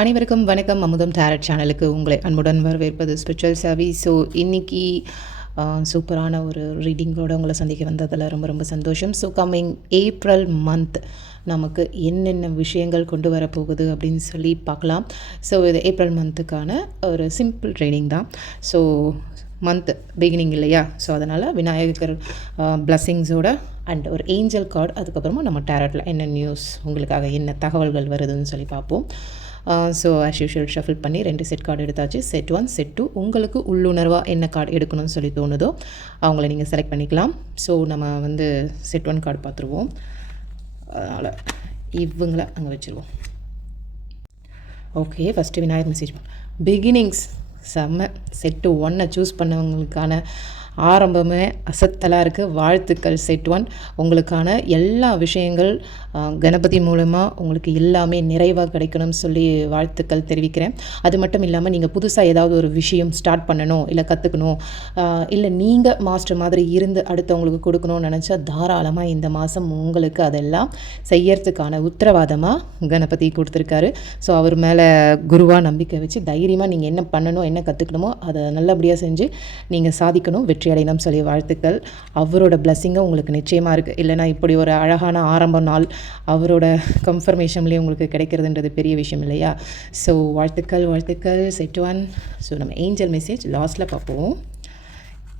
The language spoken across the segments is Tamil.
அனைவருக்கும் வணக்கம். அமுதம் டேரட் சேனலுக்கு உங்களை அன்புடன் வரவேற்பது ஸ்பிரிச்சுவல் சாவி ஸோ இன்னைக்கு சூப்பரான ஒரு ரீடிங்கோட உங்களை சந்திக்க வந்ததில் ரொம்ப ரொம்ப சந்தோஷம். ஸோ கம்மிங் ஏப்ரல் மந்த் நமக்கு என்னென்ன விஷயங்கள் கொண்டு வரப்போகுது அப்படின்னு சொல்லி பார்க்கலாம். ஸோ இது ஏப்ரல் மந்த்துக்கான ஒரு சிம்பிள் ரீடிங் தான். ஸோ மந்த் பிகினிங் இல்லையா? ஸோ அதனால் விநாயகர் பிளஸ்ஸிங்ஸோட அண்ட் ஒரு ஏஞ்சல் கார்டு அதுக்கப்புறமா நம்ம டேரட்டில் என்ன நியூஸ் உங்களுக்காக என்ன தகவல்கள் வருதுன்னு சொல்லி பார்ப்போம். ஸோ ஆஸ் யூஷுவல் ஷஃபில் பண்ணி ரெண்டு செட் கார்டு எடுத்தாச்சு. செட் ஒன் செட் டூ உங்களுக்கு உள்ளுணர்வாக என்ன கார்டு எடுக்கணும்னு சொல்லி தோணுதோ அவங்கள நீங்கள் செலக்ட் பண்ணிக்கலாம். ஸோ நம்ம வந்து செட் ஒன் கார்டு பார்த்துருவோம். அதனால் இவங்கள அங்கே வச்சுருவோம். Okay first Vinayagar message beginnings செம்ம. செட்டு ஒன்னை சூஸ் பண்ணவங்களுக்கான ஆரம்பமே அசத்தலாக இருக்குது வாழ்த்துக்கள் செட் ஒன் உங்களுக்கான எல்லா விஷயங்கள் கணபதி மூலமாக உங்களுக்கு எல்லாமே நிறைவாக கிடைக்கணும்னு சொல்லி வாழ்த்துக்கள் தெரிவிக்கிறேன். அது மட்டும் இல்லாமல் நீங்கள் புதுசாக ஏதாவது ஒரு விஷயம் ஸ்டார்ட் பண்ணணும் இல்லை கற்றுக்கணும் இல்லை நீங்கள் மாஸ்டர் மாதிரி இருந்து அடுத்தவங்களுக்கு கொடுக்கணும்னு நினச்சா தாராளமாக இந்த மாதம் உங்களுக்கு அதெல்லாம் செய்யறதுக்கான உத்தரவாதமாக கணபதி கொடுத்துருக்காரு. ஸோ அவர் மேலே குருவாக நம்பிக்கை வச்சு தைரியமாக நீங்கள் என்ன பண்ணணும் என்ன கற்றுக்கணுமோ அதை நல்லபடியாக செஞ்சு நீங்கள் சாதிக்கணும் வெற்றி அடையணும் சொல்லி வாழ்த்துக்கள். அவரோட பிளஸ்ஸிங்கும் உங்களுக்கு நிச்சயமாக இருக்குது இல்லைனா இப்படி ஒரு அழகான ஆரம்ப நாள் அவரோட கன்ஃபர்மேஷன்லேயே உங்களுக்கு கிடைக்கிறதுன்றது பெரிய விஷயம் இல்லையா? ஸோ வாழ்த்துக்கள் வாழ்த்துக்கள். செட் ஒன் ஸோ நம்ம ஏஞ்சல் மெசேஜ் லாஸ்ட்டில் பார்ப்போம்.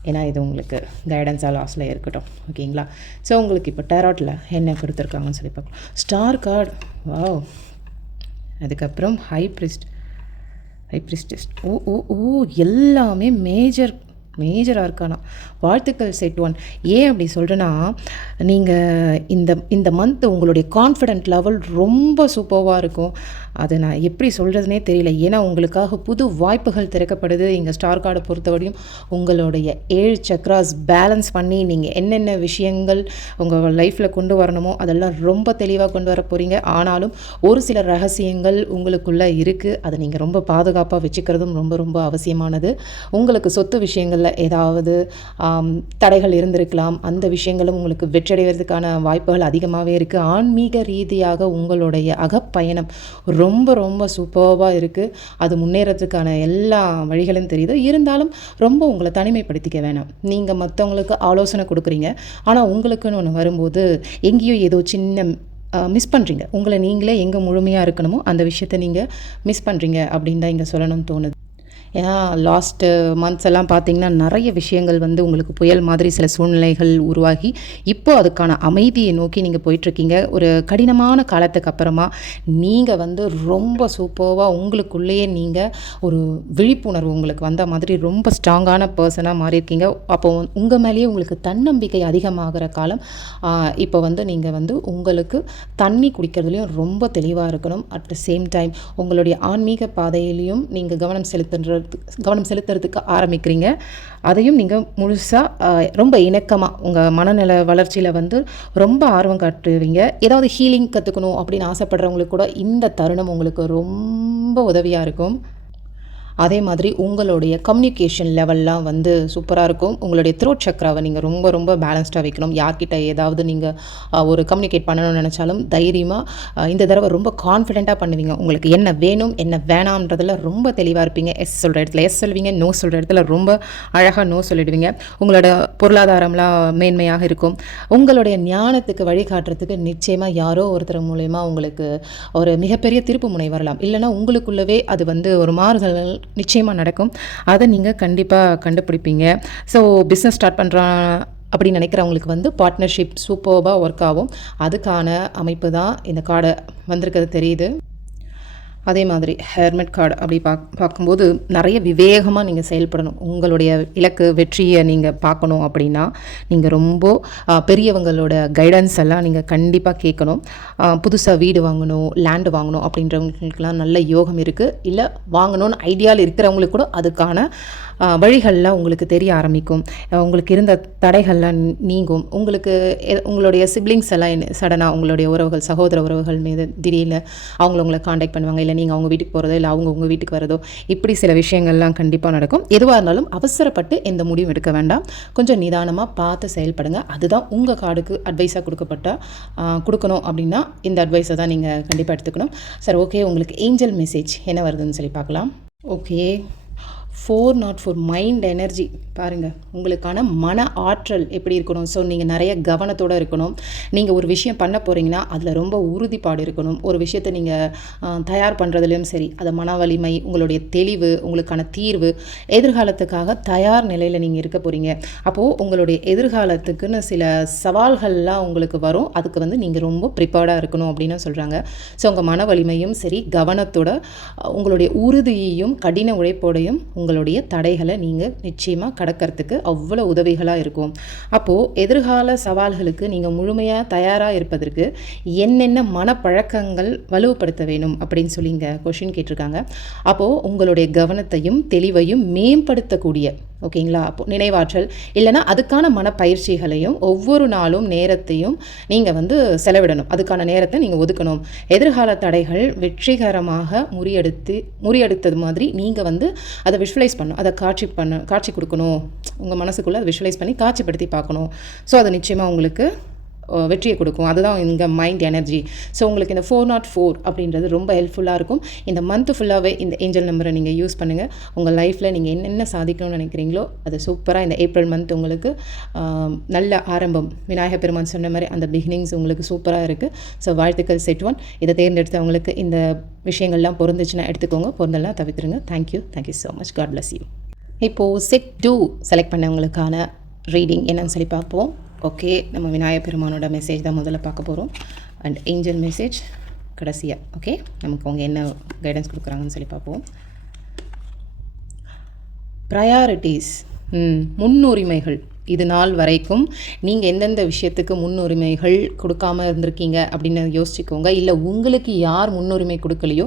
ஏன்னா இது உங்களுக்கு கைடன்ஸாக லாஸ்ட்டில் இருக்கட்டும். ஓகேங்களா ஸோ உங்களுக்கு இப்போ டேராட்டில் என்ன கொடுத்துருக்காங்கன்னு சொல்லி பார்க்கலாம் ஸ்டார் கார்டு வாவ் அதுக்கப்புறம் high priest high priestess oh oh oh எல்லாமே மேஜர் மேஜராக இருக்கானா? வாழ்த்துக்கள் செட் ஒன் ஏன் அப்படி சொல்கிறேன்னா நீங்கள் இந்த இந்த மந்த் உங்களுடைய கான்ஃபிடென்ட் லெவல் ரொம்ப சூப்பராக இருக்கும். அதை நான் எப்படி சொல்கிறதுனே தெரியல. ஏன்னா உங்களுக்காக புது வாய்ப்புகள் திறக்கப்படுது. இங்கே ஸ்டார் கார்டை பொறுத்தவரையும் உங்களுடைய ஏழு சக்ராஸ் பேலன்ஸ் பண்ணி நீங்கள் என்னென்ன விஷயங்கள் உங்கள் லைஃப்பில் கொண்டு வரணுமோ அதெல்லாம் ரொம்ப தெளிவாக கொண்டு வர போகிறீங்க ஆனாலும் ஒரு சில ரகசியங்கள் உங்களுக்குள்ளே இருக்குது அதை நீங்கள் ரொம்ப பாதுகாப்பாக வச்சுக்கிறதும் ரொம்ப ரொம்ப அவசியமானது. உங்களுக்கு சொத்து விஷயங்களில் ஏதாவது தடைகள் இருந்திருக்கலாம். அந்த விஷயங்களும் உங்களுக்கு வெற்றடைவதற்கான வாய்ப்புகள் அதிகமாகவே இருக்குது ஆன்மீக ரீதியாக உங்களுடைய அகப்பயணம் ரொம்ப ரொம்ப சூப்பர்வாக இருக்குது அது முன்னேறதுக்கான எல்லா வழிகளும் தெரியுது. இருந்தாலும் ரொம்ப உங்களை தனிமைப்படுத்திக்க வேணாம். நீங்கள் மற்றவங்களுக்கு ஆலோசனை கொடுக்குறீங்க. ஆனால் உங்களுக்குன்னு ஒன்று வரும்போது எங்கேயோ ஏதோ சின்ன மிஸ் பண்ணுறீங்க உங்களை நீங்களே எங்கே முழுமையாக இருக்கணுமோ அந்த விஷயத்தை நீங்கள் மிஸ் பண்ணுறீங்க அப்படின்னு தான் இங்கே சொல்லணும்னு தோணுது. ஏன்னா லாஸ்ட்டு மந்த்ஸ் எல்லாம் பார்த்திங்கன்னா நிறைய விஷயங்கள் வந்து உங்களுக்கு புயல் மாதிரி சில சூழ்நிலைகள் உருவாகி இப்போ அதுக்கான அமைதியை நோக்கி நீங்கள் போயிட்டுருக்கீங்க. ஒரு கடினமான காலத்துக்கு அப்புறமா நீங்கள் வந்து ரொம்ப சூப்பராக உங்களுக்குள்ளேயே நீங்கள் ஒரு விழிப்புணர்வு உங்களுக்கு வந்த மாதிரி ரொம்ப ஸ்ட்ராங்கான பர்சனாக மாறியிருக்கீங்க. அப்போ உங்கள் மேலேயே உங்களுக்கு தன்னம்பிக்கை அதிகமாகிற காலம் இப்போ வந்து நீங்கள் வந்து உங்களுக்கு தண்ணி குடிக்கிறதுலையும் ரொம்ப தெளிவாக இருக்கணும். அட் த சேம் டைம் உங்களுடைய ஆன்மீக பாதையிலையும் நீங்கள் கவனம் செலுத்துன்ற கவனம் செலுத்துறதுக்கு ஆரம்பிக்கிறீங்க. அதையும் நீங்கள் முழுசாக ரொம்ப இணக்கமாக உங்கள் மனநல வளர்ச்சியில் வந்து ரொம்ப ஆர்வம் காட்டுவீங்க. ஏதாவது ஹீலிங் கற்றுக்கணும் அப்படின்னு ஆசைப்படுறவங்களுக்கு கூட இந்த தருணம் உங்களுக்கு ரொம்ப உதவியாக இருக்கும். அதே மாதிரி உங்களுடைய கம்யூனிகேஷன் லெவல்லாம் வந்து சூப்பராக இருக்கும். உங்களுடைய த்ரோட் சக்கராவை நீங்கள் ரொம்ப ரொம்ப பேலன்ஸ்டாக வைக்கணும். யார்கிட்ட ஏதாவது நீங்கள் ஒரு கம்யூனிகேட் பண்ணணும்னு நினச்சாலும் தைரியமாக இந்த தடவை ரொம்ப கான்ஃபிடெண்ட்டாக பண்ணுவீங்க. உங்களுக்கு என்ன வேணும் என்ன வேணாம்ன்றதில் ரொம்ப தெளிவாக இருப்பீங்க. எஸ் சொல்கிற இடத்துல எஸ் சொல்வீங்க நோ சொல்கிற இடத்துல ரொம்ப அழகாக நோ சொல்லிடுவீங்க. உங்களோட பொருளாதாரம்லாம் மேன்மையாக இருக்கும். உங்களுடைய ஞானத்துக்கு வழிகாட்டுறதுக்கு நிச்சயமாக யாரோ ஒருத்தர் மூலயமா உங்களுக்கு ஒரு மிகப்பெரிய திருப்பு முனை வரலாம் இல்லைனா உங்களுக்குள்ளவே அது வந்து ஒரு மாறுதல்கள் நிச்சயமாக நடக்கும். அதை நீங்கள் கண்டிப்பாக கண்டுபிடிப்பீங்க. ஸோ பிஸ்னஸ் ஸ்டார்ட் பண்ணுறான் அப்படின்னு நினைக்கிறவங்களுக்கு வந்து பார்ட்னர்ஷிப் சூப்பர்பாக ஒர்க் ஆகும். அதுக்கான அமைப்பு தான் இந்த கார்டை வந்திருக்கிறது தெரியுது. அதே மாதிரி ஹெர்மெட் கார்டு அப்படி பார்க் பார்க்கும்போது நிறைய விவேகமாக நீங்கள் செயல்படணும். உங்களுடைய இலக்கு வெற்றியை நீங்கள் பார்க்கணும் அப்படின்னா நீங்கள் ரொம்ப பெரியவங்களோட கைடன்ஸ் எல்லாம் நீங்கள் கண்டிப்பாக கேட்கணும். புதுசாக வீடு வாங்கணும் லேண்டு வாங்கணும் அப்படின்றவங்களுக்கெல்லாம் நல்ல யோகம் இருக்குது இல்லை வாங்கணும்னு ஐடியாவில் இருக்கிறவங்களுக்கு கூட அதுக்கான வழிகள்லாம் உங்களுக்கு தெரிய ஆரம்பிக்கும். உங்களுக்கு இருந்த தடைகள்லாம் நீங்கும். உங்களுக்கு உங்களுடைய சிப்ளிங்ஸ் எல்லாம் சடனாக உங்களுடைய உறவுகள் சகோதர உறவுகள் மீது திடீர்னு அவங்கள உங்களை காண்டாக்ட் பண்ணுவாங்க. இல்லை நீங்கள் அவங்க வீட்டுக்கு போகிறதோ இல்லை அவங்க உங்கள் வீட்டுக்கு வரதோ இப்படி சில விஷயங்கள்லாம் கண்டிப்பாக நடக்கும். எதுவாக இருந்தாலும் அவசரப்பட்டு எந்த முடிவும் எடுக்க வேண்டாம். கொஞ்சம் நிதானமாக பார்த்து செயல்படுங்க. அதுதான் உங்கள் கார்டுக்கு அட்வைஸாக கொடுக்கப்பட்ட கொடுக்கணும் அப்படின்னா இந்த அட்வைஸை தான் நீங்கள் கண்டிப்பாக எடுத்துக்கணும். சார் ஓகே உங்களுக்கு ஏஞ்சல் மெசேஜ் என்ன வருதுன்னு சொல்லி பார்க்கலாம். Okay four not four mind energy பாருங்கள் உங்களுக்கான மன ஆற்றல் எப்படி இருக்கணும்? ஸோ நீங்கள் நிறைய கவனத்தோடு இருக்கணும். நீங்கள் ஒரு விஷயம் பண்ண போகிறீங்கன்னா அதில் ரொம்ப உறுதிப்பாடு இருக்கணும். ஒரு விஷயத்தை நீங்கள் தயார் பண்ணுறதுலையும் சரி அது மன வலிமை உங்களுடைய தெளிவு உங்களுக்கான தீர்வு எதிர்காலத்துக்காக தயார் நிலையில் நீங்கள் இருக்க போகிறீங்க அப்போது உங்களுடைய எதிர்காலத்துக்குன்னு சில சவால்கள்லாம் உங்களுக்கு வரும். அதுக்கு வந்து நீங்கள் ரொம்ப ப்ரிப்பேர்டாக இருக்கணும் அப்படின்னு சொல்கிறாங்க ஸோ உங்கள் மன வலிமையும் சரி கவனத்தோட உங்களுடைய உறுதியையும் கடின உழைப்போடையும் உங்கள் உங்களுடைய தடைகளை நீங்கள் நிச்சயமாக கடக்கிறதுக்கு அவ்வளோ உதவிகளாக இருக்கும். அப்போது எதிர்கால சவால்களுக்கு நீங்கள் முழுமையாக தயாராக இருப்பதற்கு என்னென்ன மனப்பழக்கங்கள் வலுப்படுத்த வேணும் அப்படின்னு சொல்லி இங்கே கொஷின் கேட்டிருக்காங்க. அப்போது உங்களுடைய கவனத்தையும் தெளிவையும் மேம்படுத்தக்கூடிய ஓகேங்களா? அப்போ நினைவாற்றல். இல்லைன்னா அதுக்கான மனப்பயிற்சிகளையும் ஒவ்வொரு நாளும் நேரத்தையும் நீங்கள் வந்து செலவிடணும். அதுக்கான நேரத்தை நீங்கள் ஒதுக்கணும். எதிர்கால தடைகள் வெற்றிகரமாக முறியடித்து முறியடித்தது மாதிரி நீங்கள் வந்து அதை விஷுவலைஸ் பண்ணணும். அதை காட்சி பண்ண காட்சி கொடுக்கணும். உங்கள் மனசுக்குள்ளே அதை விஷுவலைஸ் பண்ணி காட்சிப்படுத்தி பார்க்கணும். ஸோ அது நிச்சயமாக உங்களுக்கு வெற்றியை கொடுக்கும். அதுதான் இங்கே மைண்ட் எனர்ஜி ஸோ உங்களுக்கு இந்த ஃபோர் நாட் ஃபோர் அப்படின்றது ரொம்ப ஹெல்ப்ஃபுல்லாக இருக்கும். இந்த மந்த் ஃபுல்லாகவே இந்த ஏஞ்சல் நம்பரை நீங்கள் யூஸ் பண்ணுங்கள் உங்கள் லைஃப்பில் நீங்கள் என்னென்ன சாதிக்கணும்னு நினைக்கிறீங்களோ அது சூப்பராக இந்த ஏப்ரல் மந்த் உங்களுக்கு நல்ல ஆரம்பம். விநாயகர் பெருமான் சொன்ன மாதிரி அந்த பிகினிங்ஸ் உங்களுக்கு சூப்பராக இருக்குது ஸோ வாழ்த்துக்கள் செட் ஒன் இதை தேர்ந்தெடுத்தவங்களுக்கு இந்த விஷயங்கள்லாம் பொருந்துச்சுன்னா எடுத்துக்கோங்க. பொருந்தெல்லாம் தவிர்த்துருங்க. Thank you thank you so much God bless you இப்போது செட் டூ செலக்ட் பண்ணவங்களுக்கான ரீடிங் என்னன்னு சொல்லி பார்ப்போம். ஓகே நம்ம விநாயகர் பெருமானோட மெசேஜ் தான் முதல்ல பார்க்க போகிறோம் அண்ட் ஏஞ்சல் மெசேஜ் கடைசியாக ஓகே நமக்கு அவங்க என்ன கைடன்ஸ் கொடுக்குறாங்கன்னு சொல்லி பார்ப்போம். ப்ரையாரிட்டிஸ் முன்னுரிமைகள். இது நாள் வரைக்கும் நீங்கள் எந்தெந்த விஷயத்துக்கு முன்னுரிமைகள் கொடுக்காம இருந்திருக்கீங்க அப்படின்னு யோசிச்சுக்கோங்க. இல்லை உங்களுக்கு யார் முன்னுரிமை கொடுக்கலையோ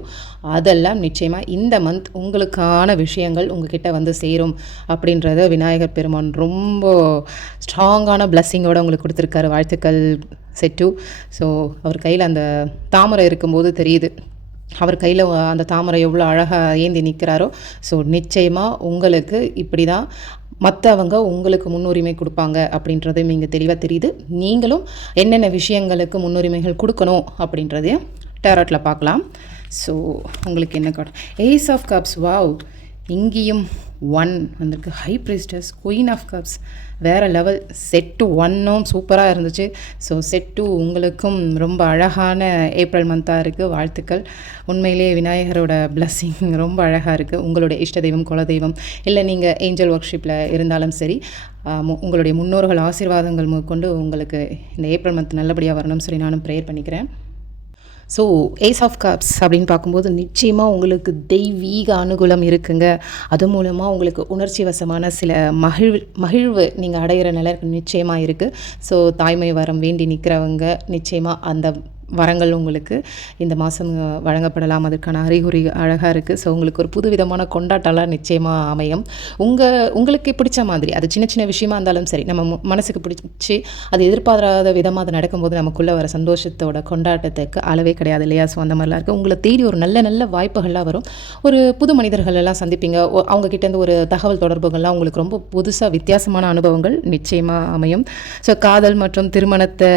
அதெல்லாம் நிச்சயமாக இந்த மந்த் உங்களுக்கான விஷயங்கள் உங்ககிட்ட வந்து சேரும் அப்படின்றத விநாயகர் பெருமான் ரொம்ப ஸ்ட்ராங்கான பிளஸ்ஸிங்கோடு உங்களுக்கு கொடுத்துருக்காரு. வாழ்த்துக்கள் செட்டு. ஸோ அவர் கையில் அந்த தாமரை இருக்கும்போது தெரியுது. அவர் கையில் அந்த தாமரை எவ்வளோ அழகாக ஏந்தி நிற்கிறாரோ ஸோ நிச்சயமாக உங்களுக்கு இப்படி தான் மற்றவங்க உங்களுக்கு முன்னுரிமை கொடுப்பாங்க அப்படின்றதையும் இங்கே தெளிவாக தெரியுது. நீங்களும் என்னென்ன விஷயங்களுக்கு முன்னுரிமைகள் கொடுக்கணும் அப்படின்றதையும் டேரட்டில் பார்க்கலாம். ஸோ உங்களுக்கு என்ன card ace of cups wow இங்கேயும் ஒன் வந்திருக்கு. High priestess queen of cups வேறு லெவல் செட்டு ஒன்னும் சூப்பராக இருந்துச்சு. ஸோ செட்டு உங்களுக்கும் ரொம்ப அழகான ஏப்ரல் மந்த்தாக இருக்குது வாழ்த்துக்கள். உண்மையிலேயே விநாயகரோட பிளஸ்ஸிங் ரொம்ப அழகாக இருக்குது உங்களுடைய இஷ்ட தெய்வம் குலதெய்வம் இல்லை நீங்கள் ஏஞ்சல் ஒர்க்ஷிப்பில் இருந்தாலும் சரி உங்களுடைய முன்னோர்கள் ஆசீர்வாதங்கள் கொண்டு உங்களுக்கு இந்த ஏப்ரல் மந்த் நல்லபடியாக வரணும்னு சொல்லி நானும் ப்ரேயர் பண்ணிக்கிறேன். ஸோ ஏஸ் ஆஃப் கப்ஸ் அப்படின்னு பார்க்கும்போது நிச்சயமாக உங்களுக்கு தெய்வீக அனுகூலம் இருக்குங்க. அது மூலமாக உங்களுக்கு உணர்ச்சி வசமான சில மகிழ் மகிழ்வு நீங்கள் அடையிற நிலை நிச்சயமாக இருக்குது ஸோ தாய்மை வரம் வேண்டி நிற்கிறவங்க நிச்சயமாக அந்த வரங்கள் உங்களுக்கு. இந்த மாதம் வழங்கப்படலாம். அதற்கான அறிகுறி அழகாக இருக்குது ஸோ உங்களுக்கு ஒரு புதுவிதமான கொண்டாட்டம்லாம் நிச்சயமாக அமையும். உங்கள் உங்களுக்கு பிடிச்ச மாதிரி அது சின்ன சின்ன விஷயமா இருந்தாலும் சரி நம்ம மனசுக்கு பிடிச்சி அது எதிர்பாராத விதமாக அது நடக்கும்போது நமக்குள்ளே வர சந்தோஷத்தோட கொண்டாட்டத்துக்கு அளவே கிடையாது இல்லையா? ஸோ அந்த மாதிரிலாம் இருக்குது உங்களை தேடி ஒரு நல்ல நல்ல வாய்ப்புகள்லாம் வரும். ஒரு புது மனிதர்கள் எல்லாம் சந்திப்பீங்க. ஒ- அவங்க கிட்டேருந்து ஒரு தகவல் தொடர்புகள்லாம் உங்களுக்கு ரொம்ப புதுசாக வித்தியாசமான அனுபவங்கள் நிச்சயமாக அமையும். ஸோ காதல் மற்றும் திருமணத்தை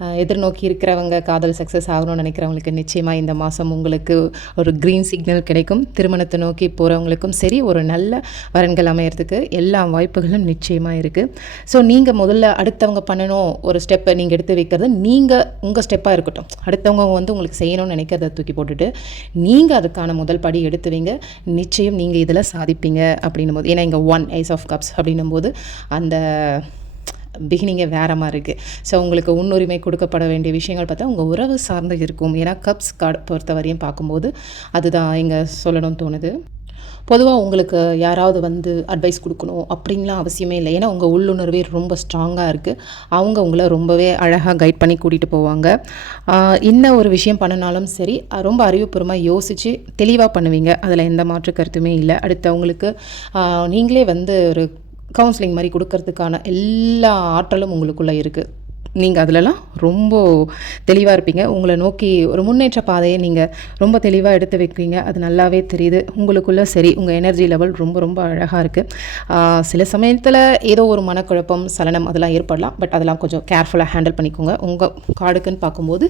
எதிர்நோக்கி இருக்கிறவங்க காதல் சக்ஸஸ் ஆகணும்னு நினைக்கிறவங்களுக்கு நிச்சயமாக இந்த மாதம் உங்களுக்கு ஒரு க்ரீன் சிக்னல் கிடைக்கும். திருமணத்தை நோக்கி போகிறவங்களுக்கும் சரி ஒரு நல்ல வரன்கள் அமையறதுக்கு எல்லா வாய்ப்புகளும் நிச்சயமாக இருக்குது ஸோ நீங்கள் முதல்ல அடுத்தவங்க பண்ணணும் ஒரு ஸ்டெப்பை நீங்கள் எடுத்து வைக்கிறது நீங்கள் உங்கள் ஸ்டெப்பாக இருக்கட்டும். அடுத்தவங்க வந்து உங்களுக்கு செய்யணும்னு நினைக்கிறத தூக்கி போட்டுட்டு நீங்கள் அதுக்கான முதல் படி எடுத்து வைங்க. நிச்சயம் நீங்கள் இதில் சாதிப்பீங்க அப்படின்னும் போது ஏன்னா இங்கே ஒன் ஐஸ் ஆஃப் கப்ஸ் அப்படின்னும் போது அந்த பிகினிங்கே வேற மாதிரி இருக்குது ஸோ உங்களுக்கு முன்னுரிமை கொடுக்கப்பட வேண்டிய விஷயங்கள் பார்த்தா உங்கள் உறவு சார்ந்து இருக்கும். ஏன்னா கப்ஸ் கார்டு பொறுத்தவரையும் பார்க்கும்போது அதுதான் இங்கே சொல்லணும்னு தோணுது. பொதுவாக உங்களுக்கு யாராவது வந்து அட்வைஸ் கொடுக்கணும் அப்படின்லாம் அவசியமே இல்லை. ஏன்னா உங்கள் உள்ளுணர்வே ரொம்ப ஸ்ட்ராங்காக இருக்குது அவங்க உங்களை ரொம்பவே அழகாக கைட் பண்ணி கூட்டிகிட்டு போவாங்க. என்ன ஒரு விஷயம் பண்ணினாலும் சரி ரொம்ப அறிவுபூர்வமாக யோசித்து தெளிவாக பண்ணுவீங்க. அதில் எந்த மாற்று கருத்துமே இல்லை. அடுத்து அவங்களுக்கு நீங்களே வந்து ஒரு கவுன்சிலிங் மாதிரி கொடுக்கறதுக்கான எல்லா ஆற்றலும் உங்களுக்குள்ளே இருக்குது நீங்கள் அதிலலாம் ரொம்ப தெளிவாக இருப்பீங்க. உங்களை நோக்கி ஒரு முன்னேற்ற பாதையை நீங்கள் ரொம்ப தெளிவாக எடுத்து வைக்கிறீங்க. அது நல்லாவே தெரியுது. உங்களுக்குள்ளே சரி உங்கள் எனர்ஜி லெவல் ரொம்ப ரொம்ப அழகாக இருக்குது சில சமயத்தில் ஏதோ ஒரு மனக்குழப்பம் சலனம் அதெல்லாம் ஏற்படலாம். பட் அதெல்லாம் கொஞ்சம் கேர்ஃபுல்லாக ஹேண்டில் பண்ணிக்கோங்க. உங்கள் கார்டுக்குன்னு பார்க்கும்போது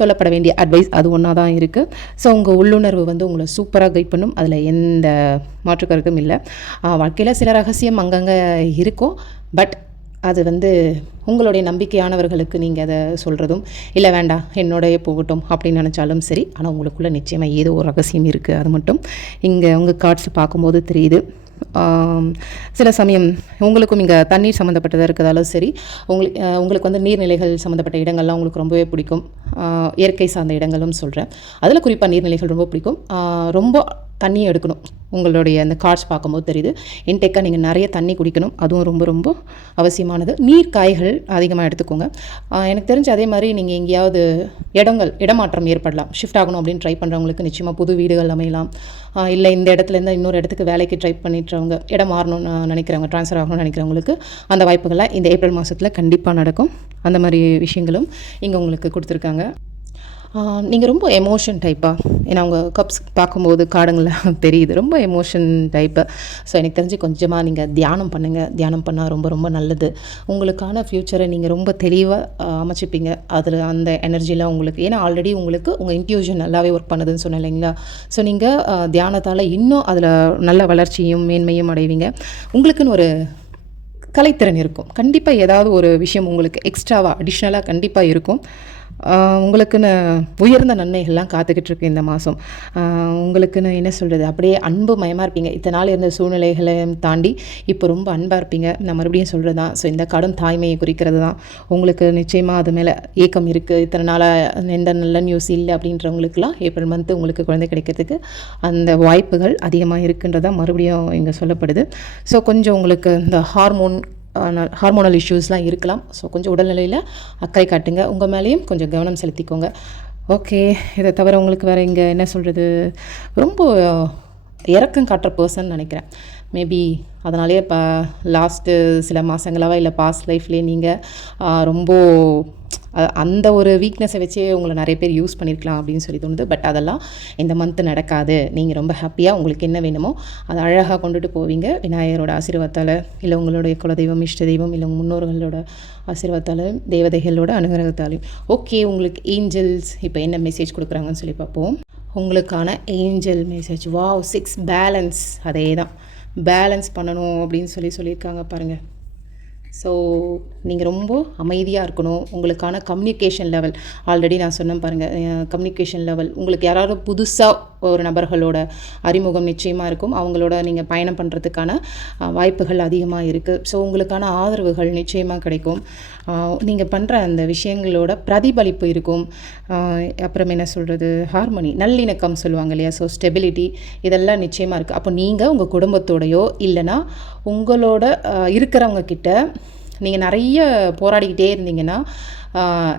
சொல்லப்பட வேண்டிய அட்வைஸ் அது ஒன்றா தான் இருக்குது ஸோ உங்கள் உள்ளுணர்வு வந்து உங்களை சூப்பராக கைட் பண்ணும். அதில் எந்த மாற்று கருத்தும் இல்லை வாழ்க்கையில் சில ரகசியம் அங்கங்கே இருக்கும். பட் அது வந்து உங்களுடைய நம்பிக்கையானவர்களுக்கு நீங்கள் அதை சொல்கிறதும் இல்லை வேண்டாம் என்னோடைய போகட்டும் அப்படின்னு நினச்சாலும் சரி ஆனால் உங்களுக்குள்ளே நிச்சயமாக ஏதோ ஒரு ரகசியம் இருக்குது அது மட்டும் இங்கே உங்கள் கார்ட்ஸ் பார்க்கும்போது தெரியுது. சில சமயம் உங்களுக்கும் இங்கே தண்ணீர் சம்மந்தப்பட்டதாக இருக்கிறதாலும் சரி உங்களுக்கு உங்களுக்கு வந்து நீர்நிலைகள் சம்மந்தப்பட்ட இடங்கள்லாம் உங்களுக்கு ரொம்பவே பிடிக்கும். இயற்கை சார்ந்த இடங்களும் சொல்கிறேன் அதில் குறிப்பாக நீர்நிலைகள் ரொம்ப பிடிக்கும். ரொம்ப தண்ணி எடுக்கணும். உங்களுடைய அந்த கார்ட்ஸ் பார்க்கும்போது தெரியுது. இன்டேக்காக நீங்கள் நிறைய தண்ணி குடிக்கணும். அதுவும் ரொம்ப ரொம்ப அவசியமானது. நீர் காய்கள் அதிகமாக எடுத்துக்கோங்க எனக்கு தெரிஞ்சு அதே மாதிரி நீங்கள் எங்கேயாவது இடங்கள் இடமாற்றம் ஏற்படலாம். ஷிஃப்ட் ஆகணும் அப்படின்னு ட்ரை பண்ணுறவங்களுக்கு நிச்சயமாக புது வீடுகள் அமையலாம். இல்லை இந்த இடத்துலேருந்து இன்னொரு இடத்துக்கு வேலைக்கு ட்ரை பண்ணிட்டுறவங்க இடம் மாறணும்னு நினைக்கிறவங்க ட்ரான்ஸ்ஃபர் ஆகணும்னு நினைக்கிறவங்களுக்கு அந்த வாய்ப்புகள்லாம் இந்த ஏப்ரல் மாதத்தில் கண்டிப்பாக நடக்கும். அந்த மாதிரி விஷயங்களும் இங்கே உங்களுக்கு கொடுத்துருக்காங்க. நீங்கள் ரொம்ப எமோஷன் டைப்பாக ஏன்னா அவங்க கப்ஸ் பார்க்கும்போது காடுங்கள்லாம் தெரியுது. ரொம்ப எமோஷன் டைப்பு ஸோ எனக்கு தெரிஞ்சு கொஞ்சமாக நீங்கள் தியானம் பண்ணுங்கள் தியானம் பண்ணால் ரொம்ப ரொம்ப நல்லது. உங்களுக்கான ஃப்யூச்சரை நீங்கள் ரொம்ப தெளிவாக அமைச்சிப்பீங்க. அதில் அந்த எனர்ஜிலாம் உங்களுக்கு ஏன்னா ஆல்ரெடி உங்களுக்கு உங்கள் இன்ட்யூஷன் நல்லாவே ஒர்க் பண்ணுதுன்னு சொன்னேன் இல்லைங்களா? ஸோ நீங்கள் தியானத்தால் இன்னும் அதில் நல்ல வளர்ச்சியும் மேன்மையும் அடைவீங்க. உங்களுக்குன்னு ஒரு கலைத்திறன் இருக்கும். கண்டிப்பாக ஏதாவது ஒரு விஷயம் உங்களுக்கு எக்ஸ்ட்ராவாக அடிஷ்னலாக கண்டிப்பாக இருக்கும். உங்களுக்குன்னு உயர்ந்த நன்மைகள்லாம் காத்துக்கிட்டு இருக்கு இந்த மாதம் உங்களுக்குன்னு என்ன சொல்கிறது அப்படியே அன்பு மயமாக இருப்பீங்க. இத்தனை நாள் இருந்த சூழ்நிலைகளை தாண்டி இப்போ ரொம்ப அன்பாக இருப்பீங்க. நான் மறுபடியும் சொல்கிறது தான் ஸோ இந்த கடும் தாய்மையை குறிக்கிறது தான் உங்களுக்கு நிச்சயமாக அது மேலே ஏக்கம் இருக்குது இத்தனை நாளாக எந்த நல்ல நியூஸ் இல்லை அப்படின்றவங்களுக்குலாம் ஏப்ரல் மந்த்து உங்களுக்கு குழந்தை கிடைக்கிறதுக்கு அந்த வாய்ப்புகள் அதிகமாக இருக்குன்றதான் மறுபடியும் இங்கே சொல்லப்படுது. ஸோ கொஞ்சம் உங்களுக்கு இந்த ஹார்மோன் ஹார்மோனல் இஷ்யூஸ்லாம் இருக்கலாம். ஸோ கொஞ்சம் உடல்நிலையில் அக்கறை காட்டுங்க. உங்கள் மேலேயும் கொஞ்சம் கவனம் செலுத்திக்கோங்க. ஓகே இதை தவிர உங்களுக்கு வேறு இங்கே என்ன சொல்கிறது ரொம்ப இறக்கம் காட்டுற பர்சன் நினைக்கிறேன். மேபி அதனாலே இப்போ லாஸ்ட்டு சில மாதங்களாக இல்லை பாஸ்ட் லைஃப்லேயே நீங்கள் ரொம்ப அந்த ஒரு வீக்னஸை வச்சே உங்களை நிறைய பேர் யூஸ் பண்ணியிருக்கலாம் அப்படின்னு சொல்லி தோணுது. பட் அதெல்லாம் இந்த மந்த்து நடக்காது. நீங்கள் ரொம்ப ஹாப்பியாக உங்களுக்கு என்ன வேணுமோ அதை அழகாக கொண்டுட்டு போவீங்க. விநாயகரோட ஆசீர்வாதத்தால் இல்லை உங்களுடைய குலதெய்வம் இஷ்ட தெய்வம் இல்லை முன்னோர்களோட ஆசீர்வாதத்தாலும் தேவதைகளோட அனுகிரகத்தாலையும். ஓகே உங்களுக்கு ஏஞ்சல்ஸ் இப்போ என்ன மெசேஜ் கொடுக்குறாங்கன்னு சொல்லி பார்ப்போம். உங்களுக்கான angel message wow six balance அதே தான் பேலன்ஸ் பண்ணணும் அப்படின்னு சொல்லி சொல்லியிருக்காங்க பாருங்கள் ஸோ நீங்கள் ரொம்ப அமைதியாக இருக்கணும். உங்களுக்கான கம்யூனிகேஷன் லெவல் ஆல்ரெடி நான் சொன்னேன் பாருங்கள் கம்யூனிகேஷன் லெவல் உங்களுக்கு யாராவது புதுசாக ஒரு நபர்களோட அறிமுகம் நிச்சயமாக இருக்கும். அவங்களோட நீங்கள் பயணம் பண்ணுறதுக்கான வாய்ப்புகள் அதிகமாக இருக்குது ஸோ உங்களுக்கான ஆதரவுகள் நிச்சயமாக கிடைக்கும். நீங்கள் பண்ணுற அந்த விஷயங்களோட பிரதிபலிப்பு இருக்கும். அப்புறம் என்ன சொல்கிறது ஹார்மோனி நல்லிணக்கம் சொல்லுவாங்க இல்லையா? ஸோ ஸ்டெபிலிட்டி இதெல்லாம் நிச்சயமாக இருக்குது அப்போ நீங்கள் உங்கள் குடும்பத்தோடையோ இல்லைனா உங்களோட இருக்கிறவங்க கிட்ட நீங்கள் நிறைய போராடிக்கிட்டே இருந்தீங்கன்னா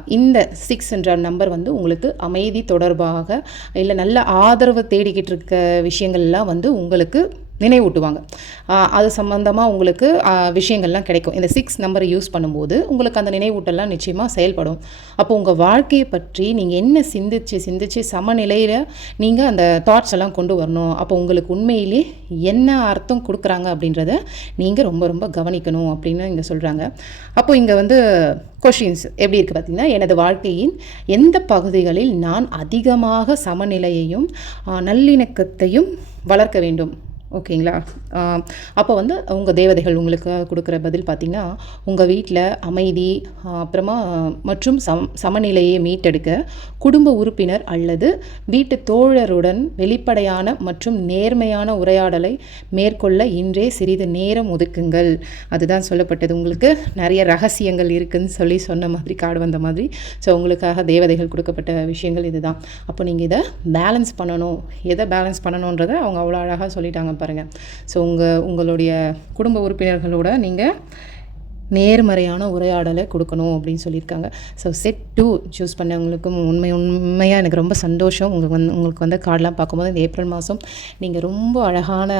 இந்த சிக்ஸ் என்ற நம்பர் வந்து உங்களுக்கு அமைதி தொடர்பாக இல்லை நல்ல ஆதரவு தேடிக்கிட்டு இருக்க விஷயங்கள்லாம் வந்து உங்களுக்கு நினைவூட்டுவாங்க. அது சம்மந்தமாக உங்களுக்கு விஷயங்கள்லாம் கிடைக்கும். இந்த சிக்ஸ் நம்பரை யூஸ் பண்ணும்போது உங்களுக்கு அந்த நினைவூட்டெல்லாம் நிச்சயமாக செயல்படும். அப்போ உங்கள் வாழ்க்கையை பற்றி நீங்கள் என்ன சிந்திச்சு சிந்திச்சு சமநிலையில் நீங்கள் அந்த தாட்ஸ் எல்லாம் கொண்டு வரணும்? அப்போ உங்களுக்கு உண்மையிலே என்ன அர்த்தம் கொடுக்குறாங்க அப்படின்றத நீங்கள் ரொம்ப ரொம்ப கவனிக்கணும் அப்படின்னு இங்கே சொல்கிறாங்க அப்போ இங்கே வந்து கொஷின்ஸ் எப்படி இருக்குது பார்த்திங்கன்னா எனது வாழ்க்கையின் எந்த பகுதிகளில் நான் அதிகமாக சமநிலையையும் நல்லிணக்கத்தையும் வளர்க்க வேண்டும்? ஓகேங்களா? அப்போ வந்து உங்கள் தேவதைகள் உங்களுக்கு கொடுக்குற பதில் பார்த்திங்கன்னா உங்கள் வீட்டில் அமைதி அப்புறமா மற்றும் சம் சமநிலையை மீட்டெடுக்க குடும்ப உறுப்பினர் அல்லது வீட்டு தோழருடன் வெளிப்படையான மற்றும் நேர்மையான உரையாடலை மேற்கொள்ள இன்றே சிறிது நேரம் ஒதுக்குங்கள். அதுதான் சொல்லப்பட்டது. உங்களுக்கு நிறைய ரகசியங்கள் இருக்குதுன்னு சொல்லி சொன்ன மாதிரி காடு வந்த மாதிரி. ஸோ உங்களுக்காக தேவதைகள் கொடுக்கப்பட்ட விஷயங்கள் இதுதான். அப்போ நீங்கள் இதை பேலன்ஸ் பண்ணணும். எதை பேலன்ஸ் பண்ணணுன்றதை அவங்க அவ்வளோ அழகாக சொல்லிட்டாங்க பாருங்கள் ஸோ உங்கள் உங்களுடைய குடும்ப உறுப்பினர்களோட நீங்கள் நேர்மறையான உரையாடலை கொடுக்கணும் அப்படின்னு சொல்லியிருக்காங்க. ஸோ செட் டூ சூஸ் பண்ணவங்களுக்கும் உண்மை உண்மையாக எனக்கு ரொம்ப சந்தோஷம். உங்களுக்கு வந்து உங்களுக்கு வந்து கார்டெலாம் பார்க்கும்போது இந்த ஏப்ரல் மாதம் நீங்கள் ரொம்ப அழகான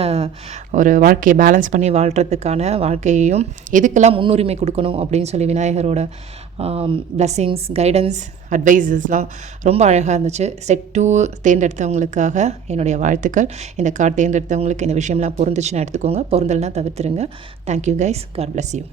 ஒரு வாழ்க்கையை பேலன்ஸ் பண்ணி வாழ்கிறதுக்கான வாழ்க்கையையும் எதுக்கெல்லாம் முன்னுரிமை கொடுக்கணும் அப்படின்னு சொல்லி விநாயகரோட பிளஸ்ஸிங்ஸ் கைடன்ஸ் அட்வைஸஸ்லாம் ரொம்ப அழகாக இருந்துச்சு. செட் டூ தேர்ந்தெடுத்தவங்களுக்காக என்னுடைய வாழ்த்துக்கள். இந்த கார்டு தேர்ந்தெடுத்தவங்களுக்கு இந்த விஷயம்லாம் பொருந்துச்சுன்னா எடுத்துக்கோங்க. பொருந்தல்னா தவிர்த்துருங்க. Thank you guys God bless you